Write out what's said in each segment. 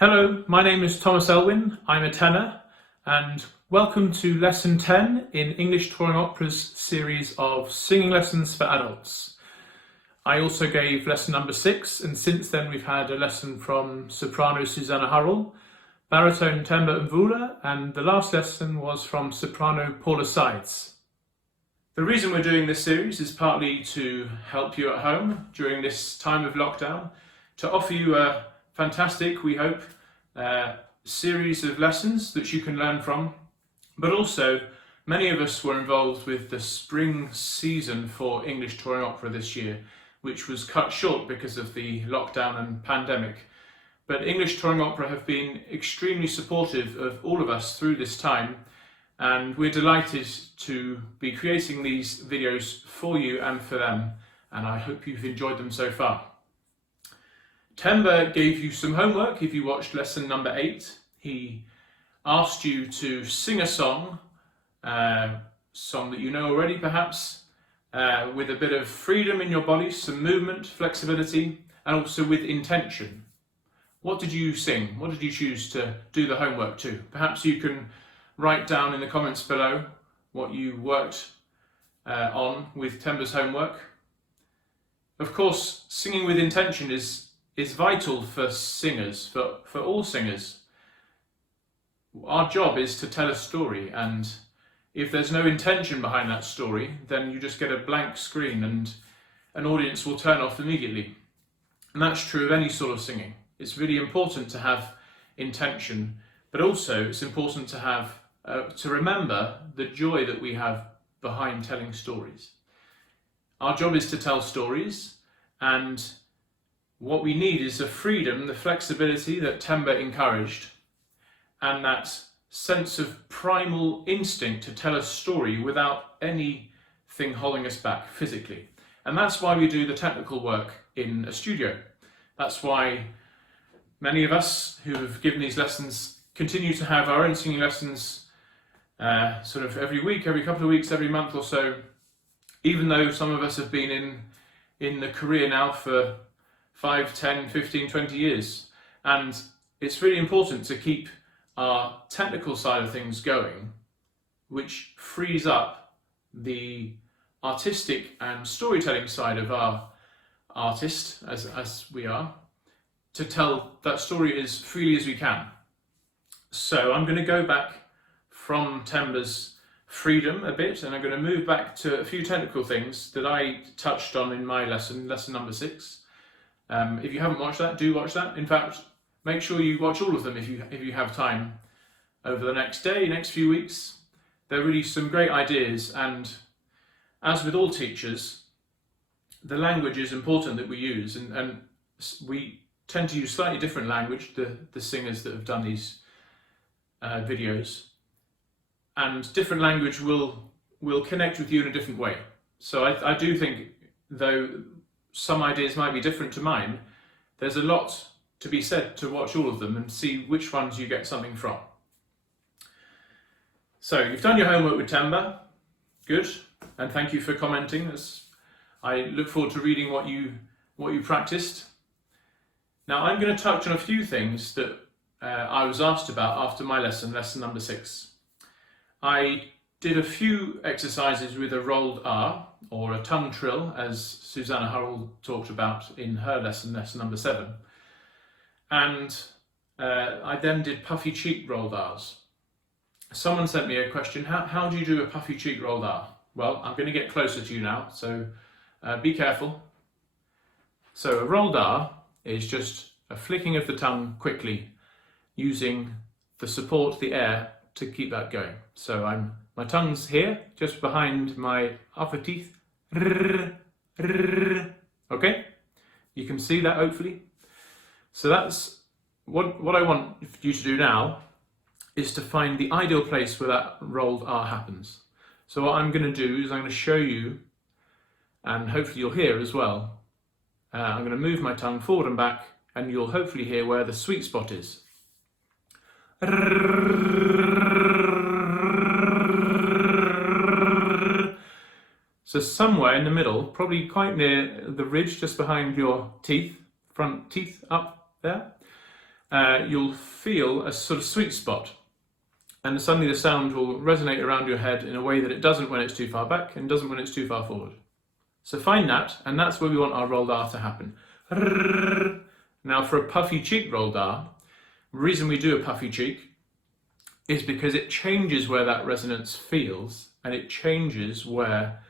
Hello, my name is Thomas Elwin, I'm a tenor, and welcome to Lesson 10 in English Touring Opera's series of singing lessons for adults. I also gave lesson number 6, and since then we've had a lesson from soprano Susanna Hurrell, baritone Themba and the last lesson was from soprano Paula Sides. The reason we're doing this series is partly to help you at home during this time of lockdown, to offer you a fantastic, we hope, series of lessons that you can learn from, but also many of us were involved with the spring season for English Touring Opera this year, which was cut short because of the lockdown and pandemic. But English Touring Opera have been extremely supportive of all of us through this time, and we're delighted to be creating these videos for you and for them, and I hope you've enjoyed them so far. Themba gave you some homework if you watched lesson number 8. He asked you to sing a song that you know already perhaps, with a bit of freedom in your body, some movement, flexibility, and also with intention. What did you sing? What did you choose to do the homework to? Perhaps you can write down in the comments below what you worked on with Themba's homework. Of course, singing with intention is vital for singers, for all singers. Our job is to tell a story, and if there's no intention behind that story, then you just get a blank screen and an audience will turn off immediately. And that's true of any sort of singing. It's really important to have intention, but also it's important to have to remember the joy that we have behind telling stories. Our job is to tell stories, and what we need is the freedom, the flexibility that Themba encouraged, and that sense of primal instinct to tell a story without anything holding us back physically. And that's why we do the technical work in a studio. That's why many of us who have given these lessons continue to have our own singing lessons sort of every week, every couple of weeks, every month or so, even though some of us have been in the career now for 5, 10, 15, 20 years. And it's really important to keep our technical side of things going, which frees up the artistic and storytelling side of our artist, as we are, to tell that story as freely as we can. So I'm going to go back from Themba's freedom a bit, and I'm going to move back to a few technical things that I touched on in my lesson number 6. If you haven't watched that, do watch that. In fact, make sure you watch all of them if you have time over the next day, next few weeks. They're really some great ideas, and as with all teachers, the language is important that we use, and we tend to use slightly different language, the singers that have done these videos, and different language will connect with you in a different way. So I do think, though some ideas might be different to mine, there's a lot to be said to watch all of them and see which ones you get something from. So you've done your homework with Themba, good, and thank you for commenting. I look forward to reading what you practiced. Now I'm going to touch on a few things that I was asked about after my lesson number 6. I did a few exercises with a rolled R, or a tongue trill, as Susanna Hurrell talked about in her lesson number 7. And I then did puffy cheek rolled Rs. Someone sent me a question, how do you do a puffy cheek rolled R? Well, I'm going to get closer to you now, so be careful. So a rolled R is just a flicking of the tongue quickly, using the support, the air, to keep that going. So my tongue's here, just behind my upper teeth. Okay? You can see that, hopefully. So that's what I want you to do now, is to find the ideal place where that rolled R happens. So what I'm going to do is I'm going to show you, and hopefully you'll hear as well. I'm going to move my tongue forward and back, and you'll hopefully hear where the sweet spot is. So somewhere in the middle, probably quite near the ridge just behind your teeth, front teeth up there, you'll feel a sort of sweet spot. And suddenly the sound will resonate around your head in a way that it doesn't when it's too far back and doesn't when it's too far forward. So find that, and that's where we want our rolled R to happen. Now for a puffy cheek rolled R, the reason we do a puffy cheek is because it changes where that resonance feels, and it changes where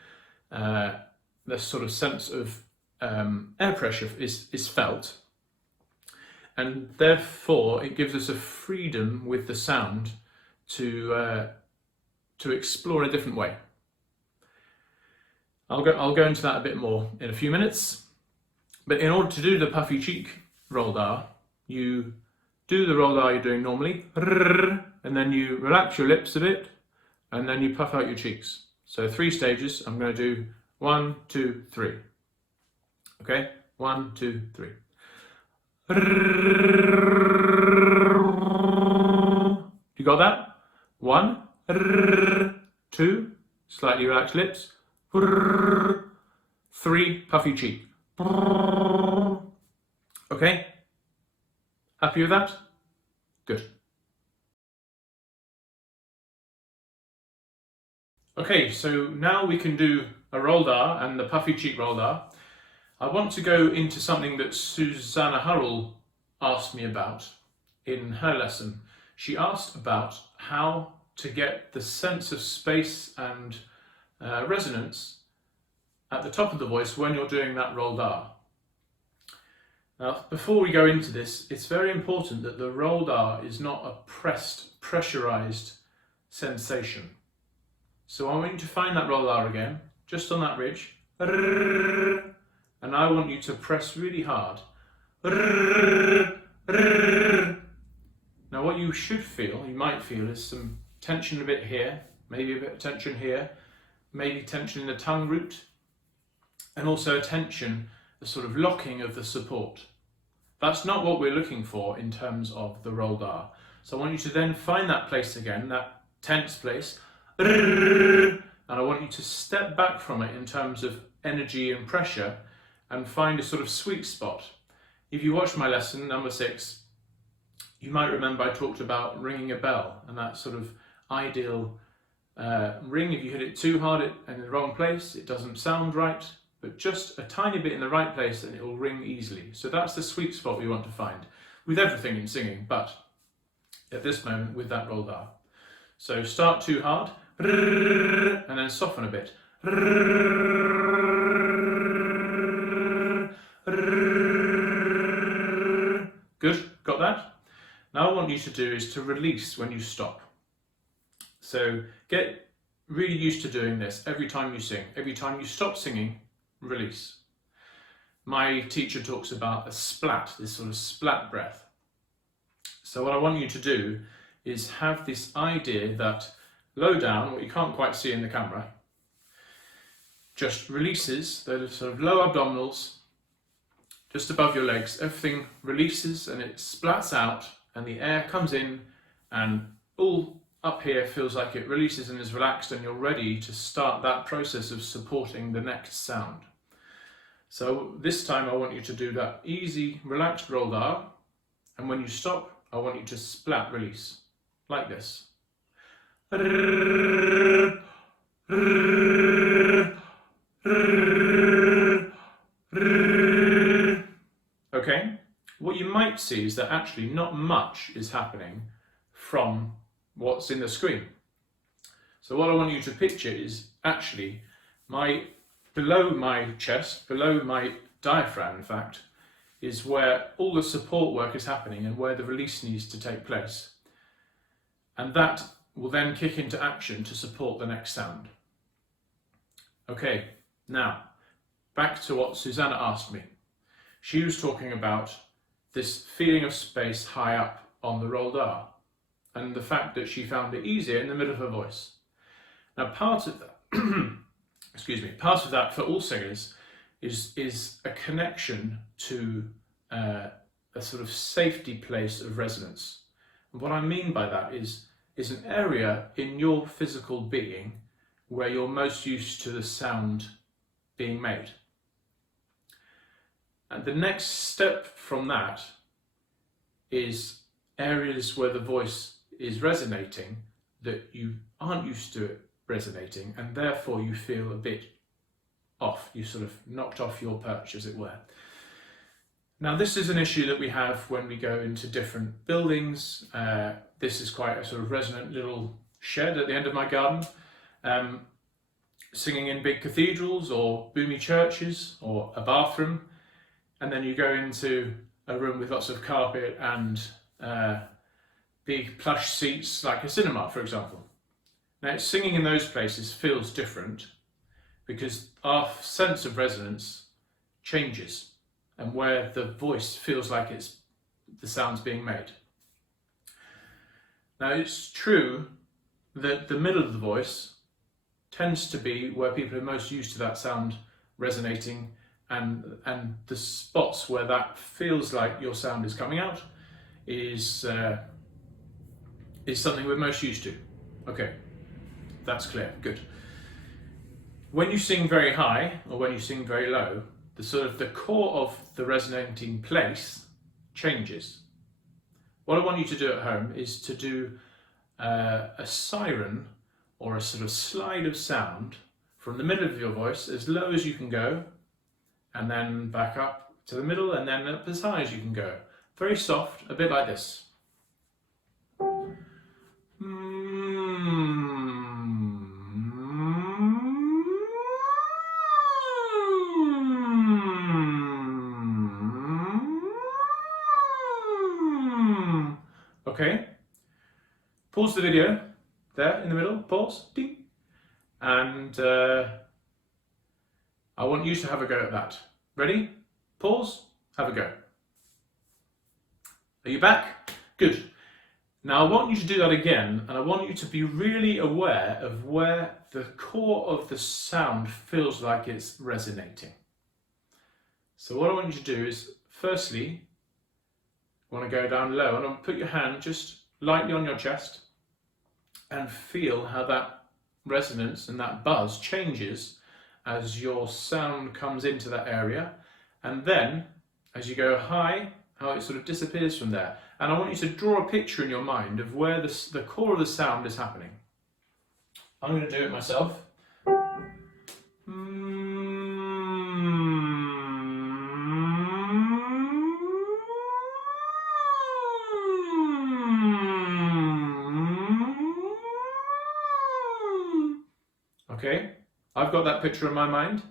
the sort of sense of air pressure is felt. And therefore it gives us a freedom with the sound to explore in a different way. I'll go into that a bit more in a few minutes. But in order to do the puffy cheek rolled R, you do the rolled R you're doing normally, and then you relax your lips a bit, and then you puff out your cheeks. So 3 stages. I'm going to do 1, 2, 3. Okay? 1, 2, 3. You got that? 1, 2, slightly relaxed lips, 3, puffy cheek. Okay? Happy with that? Good. Okay, so now we can do a rolled R and the puffy cheek rolled R. I want to go into something that Susanna Hurrell asked me about in her lesson. She asked about how to get the sense of space and resonance at the top of the voice when you're doing that rolled R. Now, before we go into this, it's very important that the rolled R is not a pressurized sensation. So I want you to find that rolled R again, just on that ridge, and I want you to press really hard. Now what you should feel, you might feel, is some tension a bit here, maybe a bit of tension here, maybe tension in the tongue root, and also a tension, the sort of locking of the support. That's not what we're looking for in terms of the rolled R. So I want you to then find that place again, that tense place, and I want you to step back from it in terms of energy and pressure and find a sort of sweet spot. If you watched my lesson, number 6, you might remember I talked about ringing a bell and that sort of ideal ring. If you hit it too hard in the wrong place, it doesn't sound right, but just a tiny bit in the right place and it will ring easily. So that's the sweet spot we want to find with everything in singing, but at this moment with that rolled R. So start too hard and then soften a bit. Good, got that? Now what I want you to do is to release when you stop. So get really used to doing this every time you sing. Every time you stop singing, release. My teacher talks about a splat, this sort of splat breath. So what I want you to do is have this idea that low down, what you can't quite see in the camera, just releases, those sort of low abdominals, just above your legs. Everything releases and it splats out and the air comes in and all up here feels like it releases and is relaxed, and you're ready to start that process of supporting the next sound. So this time I want you to do that easy, relaxed rolled R, and when you stop, I want you to splat release, like this. Okay? What you might see is that actually not much is happening from what's in the screen. So what I want you to picture is actually below my chest, below my diaphragm in fact, is where all the support work is happening and where the release needs to take place. And that will then kick into action to support the next sound. Okay, now back to what Susanna asked me. She was talking about this feeling of space high up on the rolled R and the fact that she found it easier in the middle of her voice. Now part of that, part of that for all singers is a connection to a sort of safety place of resonance. And what I mean by that is an area in your physical being where you're most used to the sound being made. And the next step from that is areas where the voice is resonating that you aren't used to it resonating, and therefore you feel a bit off. You sort of knocked off your perch, as it were. Now, this is an issue that we have when we go into different buildings. This is quite a sort of resonant little shed at the end of my garden. Singing in big cathedrals or boomy churches or a bathroom, and then you go into a room with lots of carpet and big plush seats like a cinema, for example. Now, singing in those places feels different because our sense of resonance changes and where the voice feels like the sound's being made. Now, it's true that the middle of the voice tends to be where people are most used to that sound resonating, and the spots where that feels like your sound is coming out is something we're most used to. Okay, that's clear, good. When you sing very high or when you sing very low, the core of the resonating place changes. What I want you to do at home is to do a siren or a sort of slide of sound from the middle of your voice as low as you can go, and then back up to the middle, and then up as high as you can go. Very soft, a bit like this. Okay, pause the video there in the middle, pause, ding, and I want you to have a go at that. Ready? Pause, have a go. Are you back? Good. Now I want you to do that again, and I want you to be really aware of where the core of the sound feels like it's resonating. So what I want you to do is, firstly, I want to go down low, and I want to put your hand just lightly on your chest and feel how that resonance and that buzz changes as your sound comes into that area, and then as you go high, how it sort of disappears from there. And I want you to draw a picture in your mind of where the core of the sound is happening. I'm going to do it myself. Okay, I've got that picture in my mind.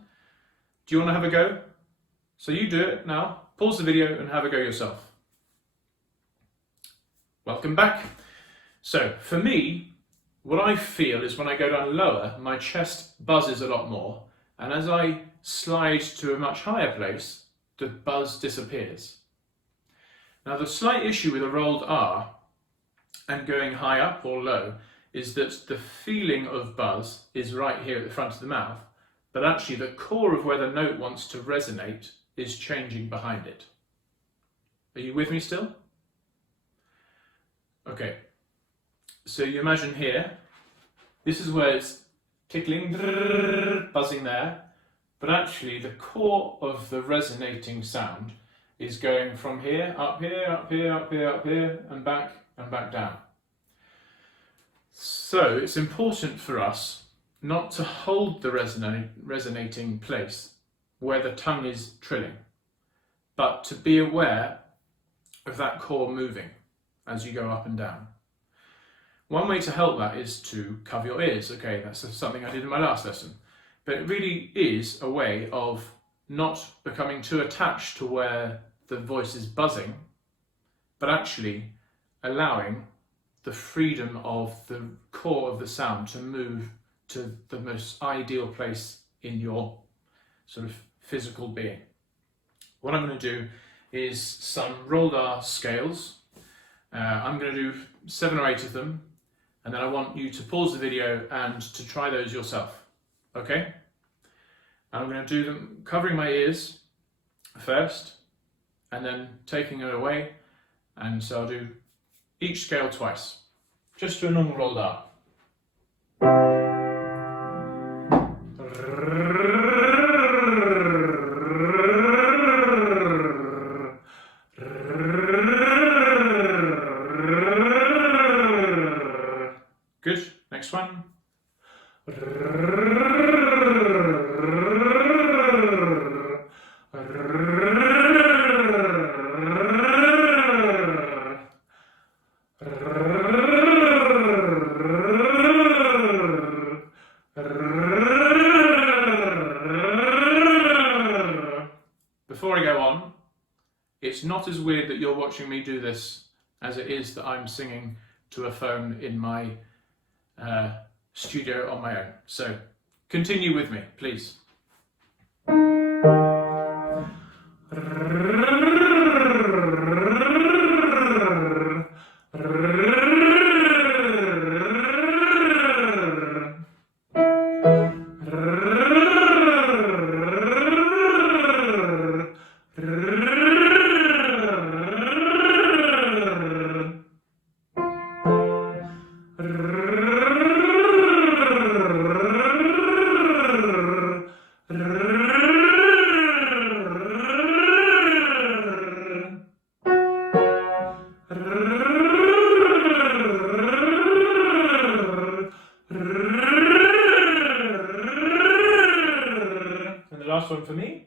Do you want to have a go? So you do it now. Pause the video and have a go yourself. Welcome back. So for me, what I feel is when I go down lower, my chest buzzes a lot more, and as I slide to a much higher place, the buzz disappears. Now, the slight issue with a rolled R and going high up or low is that the feeling of buzz is right here at the front of the mouth, but actually the core of where the note wants to resonate is changing behind it. Are you with me still? Okay, so you imagine here, this is where it's tickling, buzzing there, but actually the core of the resonating sound is going from here, up here, up here, up here, up here, and back down. So it's important for us not to hold the resonating place where the tongue is trilling, but to be aware of that core moving as you go up and down. One way to help that is to cover your ears. Okay, that's something I did in my last lesson. But it really is a way of not becoming too attached to where the voice is buzzing, but actually allowing the freedom of the core of the sound to move to the most ideal place in your sort of physical being. What I'm going to do is some rolled R scales. I'm going to do 7 or 8 of them, and then I want you to pause the video and to try those yourself. Okay? And I'm going to do them covering my ears first, and then taking it away, and so I'll do each scale twice, just to a normal rolled R. Next one. Before I go on, it's not as weird that you're watching me do this as it is that I'm singing to a phone in my studio on my own. So continue with me, please. Last one for me.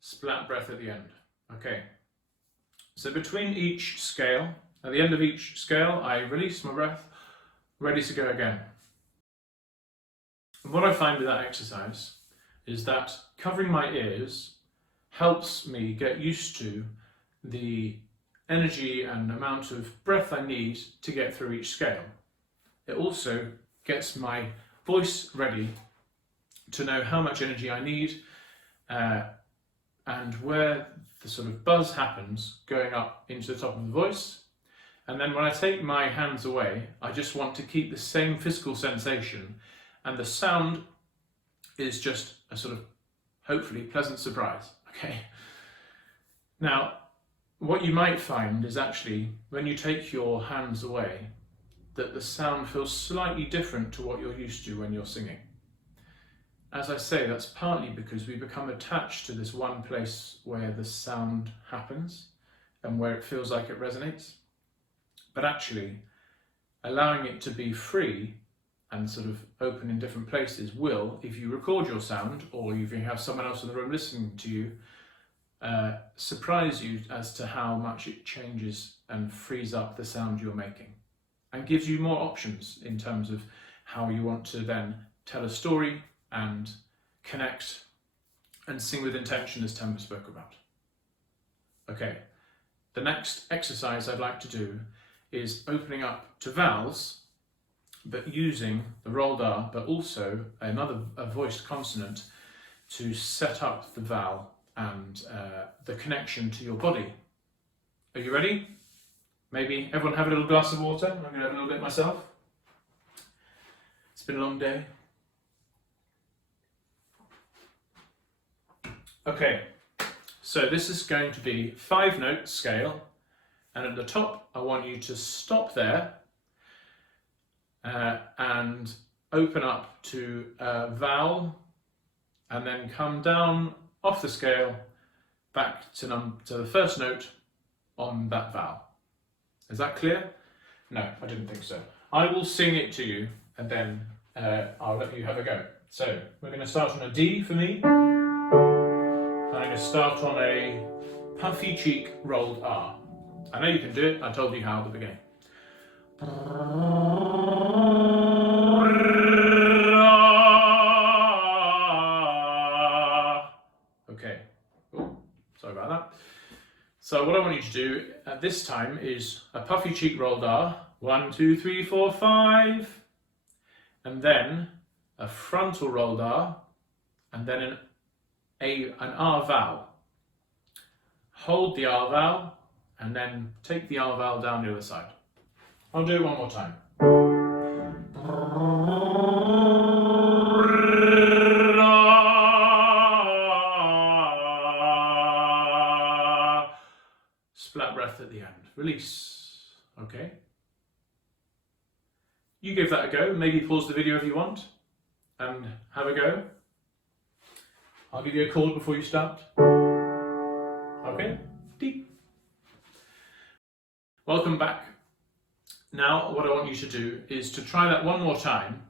Splat breath at the end. Okay. So between each scale, at the end of each scale, I release my breath, ready to go again. And what I find with that exercise is that covering my ears helps me get used to the energy and amount of breath I need to get through each scale. It also gets my voice ready to know how much energy I need and where the sort of buzz happens going up into the top of the voice. And then when I take my hands away, I just want to keep the same physical sensation, and the sound is just a sort of hopefully pleasant surprise. Okay. Now, what you might find is actually when you take your hands away, that the sound feels slightly different to what you're used to when you're singing. As I say, that's partly because we become attached to this one place where the sound happens and where it feels like it resonates. But actually, allowing it to be free and sort of open in different places will, if you record your sound or if you have someone else in the room listening to you, surprise you as to how much it changes and frees up the sound you're making and gives you more options in terms of how you want to then tell a story and connect and sing with intention, as Themba spoke about. Okay, the next exercise I'd like to do is opening up to vowels, but using the rolled R, but also a voiced consonant to set up the vowel and the connection to your body. Are you ready? Maybe everyone have a little glass of water. I'm going to have a little bit myself. It's been a long day. Okay, so this is going to be 5-note scale, and at the top I want you to stop there and open up to a vowel, and then come down off the scale back to the first note on that vowel. Is that clear? No, I didn't think so. I will sing it to you and then I'll let you have a go. So we're going to start on a D for me. I'm going to start on a puffy cheek rolled R. I know you can do it, I told you how at the beginning. Okay, oh, sorry about that. So what I want you to do at this time is a puffy cheek rolled R, 1, 2, 3, 4, 5, and then a frontal rolled R, and then an R vowel. Hold the R vowel, and then take the R vowel down the other side. I'll do it one more time. Splat breath at the end. Release. Okay. You give that a go. Maybe pause the video if you want. and have a go. I'll give you a chord before you start. Okay? Deep. Welcome back. Now what I want you to do is to try that one more time,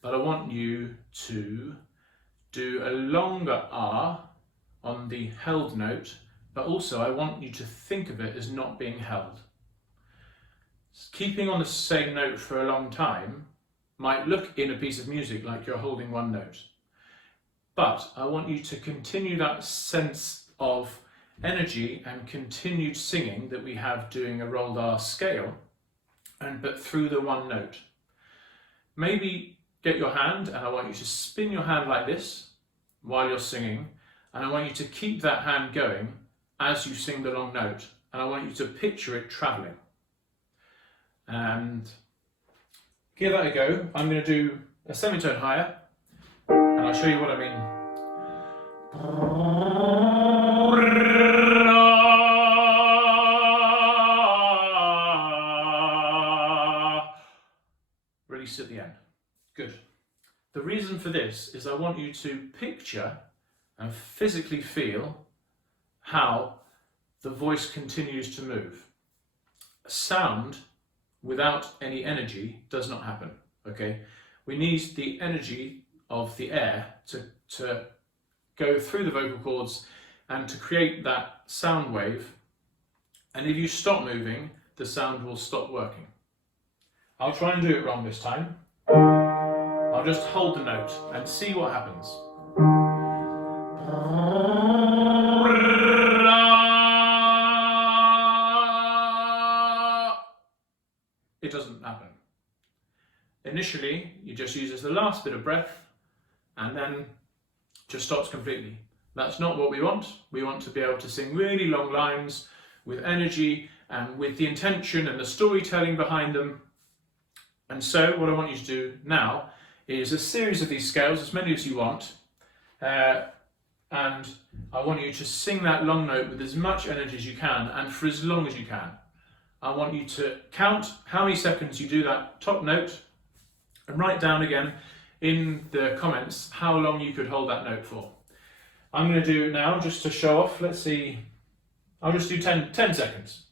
but I want you to do a longer R on the held note, but also I want you to think of it as not being held. Keeping on the same note for a long time might look in a piece of music like you're holding one note, but I want you to continue that sense of energy and continued singing that we have doing a rolled R scale, but through the one note. Maybe get your hand, and I want you to spin your hand like this while you're singing, and I want you to keep that hand going as you sing the long note, and I want you to picture it travelling. And give that a go. I'm going to do a semitone higher, and I'll show you what I mean. Release at the end. Good. The reason for this is I want you to picture and physically feel how the voice continues to move. Sound without any energy does not happen, okay? We need the energy of the air to go through the vocal cords and to create that sound wave. And if you stop moving, the sound will stop working. I'll try and do it wrong this time. I'll just hold the note and see what happens. It doesn't happen. Initially, you just use the last bit of breath and then just stops completely. That's not what we want. We want to be able to sing really long lines with energy and with the intention and the storytelling behind them. And so what I want you to do now is a series of these scales, as many as you want, and I want you to sing that long note with as much energy as you can and for as long as you can. I want you to count how many seconds you do that top note and write down again in the comments how long you could hold that note for. I'm going to do it now just to show off. Let's see, I'll just do 10 seconds.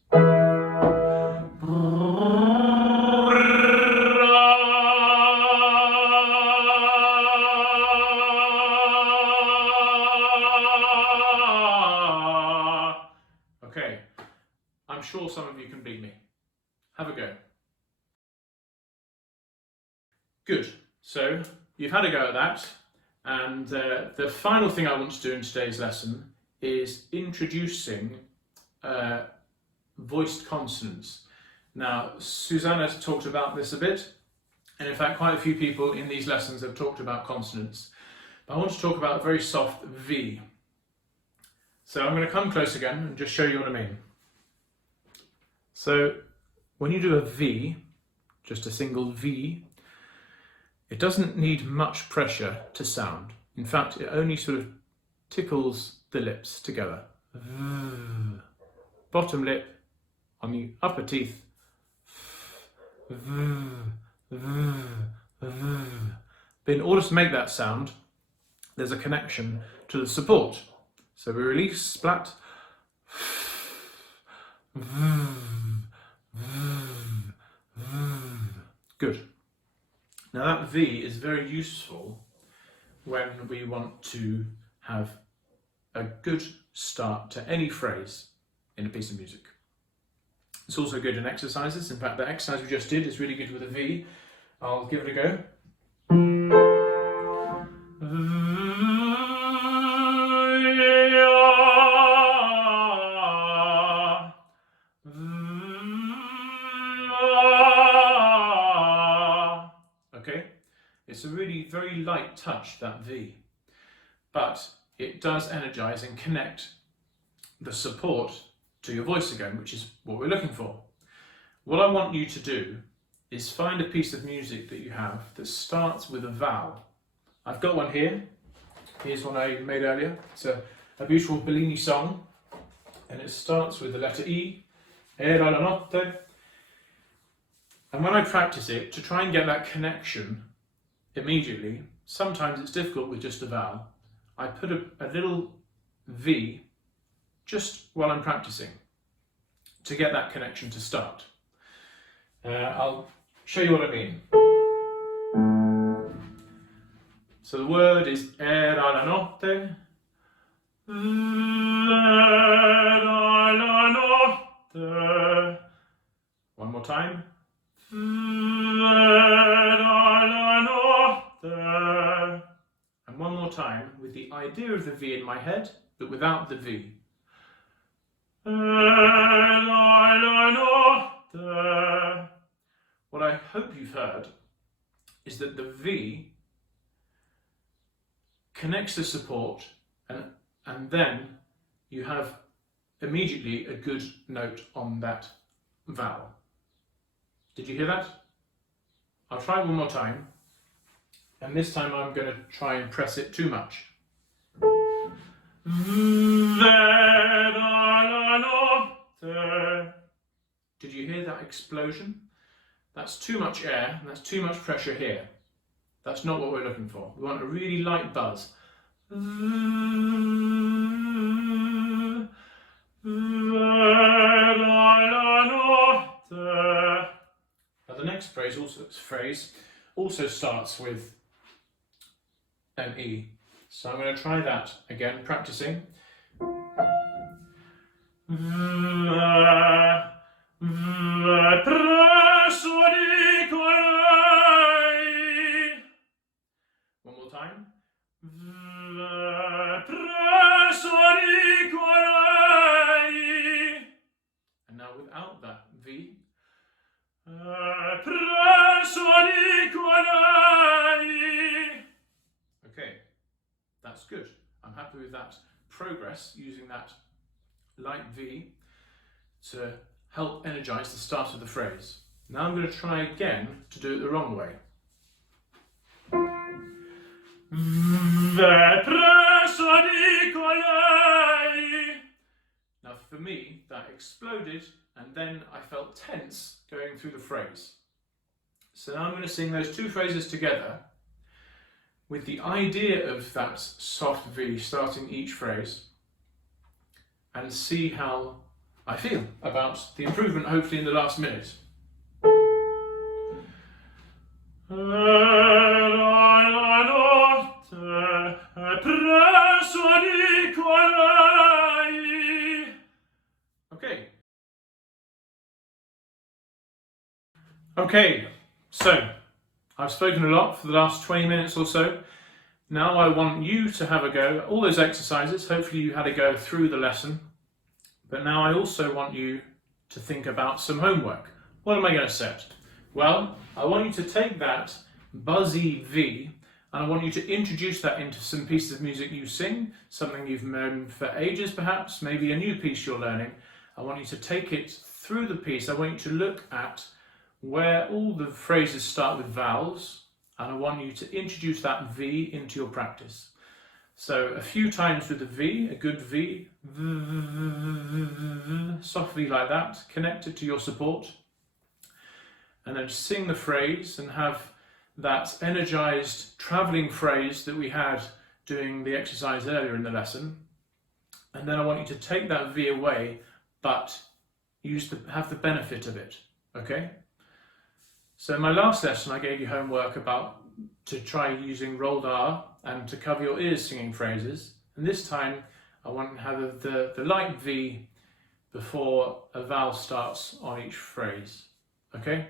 Okay, I'm sure some of you can beat me. Have a go. Good, so you've had a go at that, and the final thing I want to do in today's lesson is introducing voiced consonants. Now, Susanna talked about this a bit, and in fact quite a few people in these lessons have talked about consonants. But I want to talk about a very soft V. So I'm going to come close again and just show you what I mean. So when you do a V, just a single V, it doesn't need much pressure to sound. In fact, it only sort of tickles the lips together. Bottom lip on the upper teeth. But in order to make that sound, there's a connection to the support. So we release, splat. Good. Now that V is very useful when we want to have a good start to any phrase in a piece of music. It's also good in exercises. In fact, the exercise we just did is really good with a V. I'll give it a go. Okay, it's a really very light touch, that V, but it does energize and connect the support to your voice again, which is what we're looking for. What I want you to do is find a piece of music that you have that starts with a vowel. I've got one here. Here's one I made earlier. It's a beautiful Bellini song, and it starts with the letter E, era la notte. And when I practice it, to try and get that connection immediately, sometimes it's difficult with just a vowel, I put a little V just while I'm practicing to get that connection to start. I'll show you what I mean. So the word is era la notte. Era la notte. One more time. Era la notte. And one more time with the idea of the V in my head, but without the V. Era la notte. What I hope you've heard is that the V connects the support, and then you have immediately a good note on that vowel. Did you hear that? I'll try one more time, and this time I'm going to try and press it too much. Did you hear that explosion? That's too much air, and that's too much pressure here. That's not what we're looking for. We want a really light buzz. Now the next phrase also starts with an E. So I'm going to try that again, practicing. One more time. And now without that V. Okay, that's good. I'm happy with that progress using that light V to help energize the start of the phrase. Now I'm going to try again to do it the wrong way. Now for me, that exploded and then I felt tense going through the phrase. So now I'm going to sing those two phrases together with the idea of that soft V starting each phrase and see how I feel about the improvement hopefully in the last minute. Okay, so I've spoken a lot for the last 20 minutes or so. Now I want you to have a go at all those exercises. Hopefully you had a go through the lesson. But now I also want you to think about some homework. What am I going to set? Well, I want you to take that buzzy V and I want you to introduce that into some pieces of music you sing, something you've known for ages perhaps, maybe a new piece you're learning. I want you to take it through the piece. I want you to look at where all the phrases start with vowels, and I want you to introduce that V into your practice. So a few times with the V, a good V, softly like that, connected to your support, and then sing the phrase and have that energized traveling phrase that we had doing the exercise earlier in the lesson. And then I want you to take that V away, but have the benefit of it, okay? So in my last lesson, I gave you homework to try using rolled R and to cover your ears singing phrases. And this time, I want to have the light V before a vowel starts on each phrase. Okay?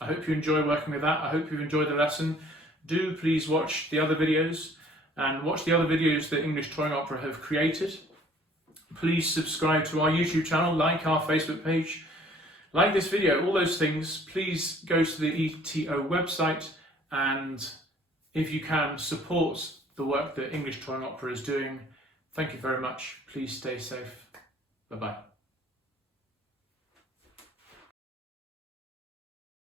I hope you enjoy working with that. I hope you've enjoyed the lesson. Do please watch the other videos and watch the other videos that English Touring Opera have created. Please subscribe to our YouTube channel, like our Facebook page, like this video, all those things. Please go to the ETO website and if you can, support the work that English Touring Opera is doing. Thank you very much. Please stay safe. Bye-bye.